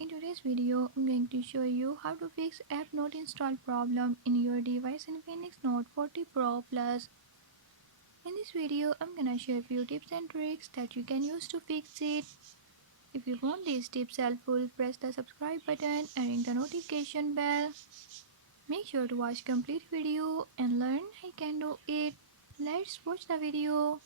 In today's video, I'm going to show you how to fix app not installed problem in your device Infinix Note 40 Pro Plus. In this video, I'm gonna share a few tips and tricks that you can use to fix it. If you found these tips helpful, press the subscribe button and ring the notification bell. Make sure to watch complete video and learn how you can do it. Let's watch the video.